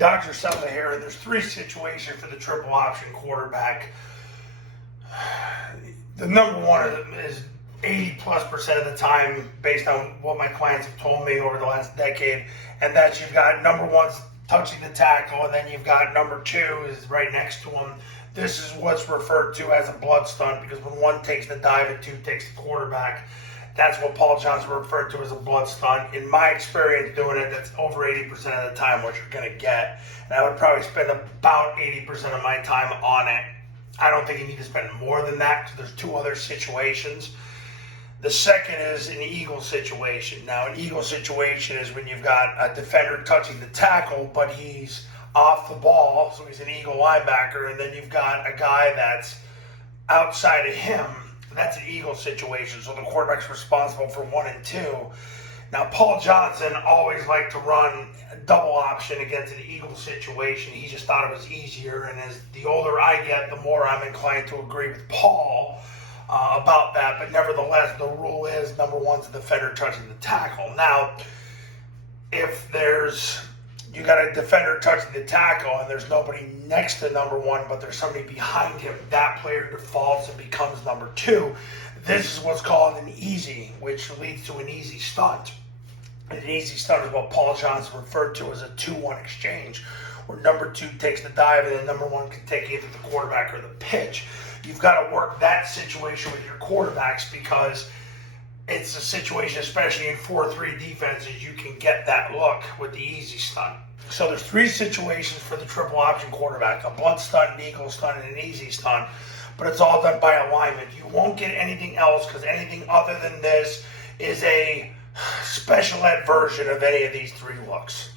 Dr. Selma here, and there's three situations for the triple option quarterback. The number one is 80+% of the time, based on what my clients have told me over the last decade, and that's you've got number one touching the tackle, and then you've got number two is right next to him. This is what's referred to as a blood stunt, because when one takes the dive and two takes the quarterback, that's what Paul Johnson referred to as a blood stunt. In my experience doing it, that's over 80% of the time what you're going to get. And I would probably spend about 80% of my time on it. I don't think you need to spend more than that, because there's two other situations. The second is an eagle situation. Now, an eagle situation is when you've got a defender touching the tackle, but he's off the ball, so he's an eagle linebacker, and then you've got a guy that's outside of him. That's an eagle situation, so the quarterback's responsible for 1 and 2. Now, Paul Johnson always liked to run a double option against an eagle situation. He just thought it was easier, and as the older I get, the more I'm inclined to agree with Paul about that. But nevertheless, the rule is number one's the defender touching the tackle. Now, if you got a defender touching the tackle and there's nobody next to number one, but there's somebody behind him, that player defaults and becomes number two. This is what's called an easy, which leads to an easy stunt. An easy stunt is what Paul Johnson referred to as a 2-1 exchange, where number two takes the dive and then number one can take either the quarterback or the pitch. You've got to work that situation with your quarterbacks, because it's a situation, especially in 4-3 defenses, you can get that look with the easy stunt. So there's three situations for the triple option quarterback: a blood stunt, an eagle stunt, and an easy stunt. But it's all done by alignment. You won't get anything else, because anything other than this is a special ed version of any of these three looks.